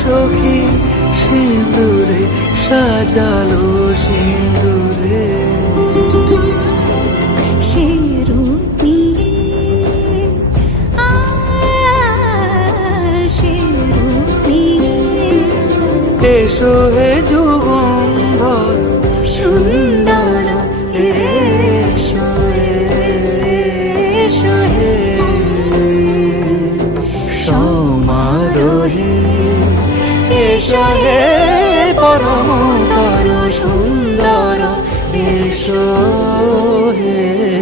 সখী সিঁদুরে সাজালো সিঁদুরে সে রূপ নিয়ে সে রূপ নিয়ে এসো হে যুগন্ধর সুন্দর এসো এসো হে সমারোহে এসো হে পরমতর সুন্দর এসো হে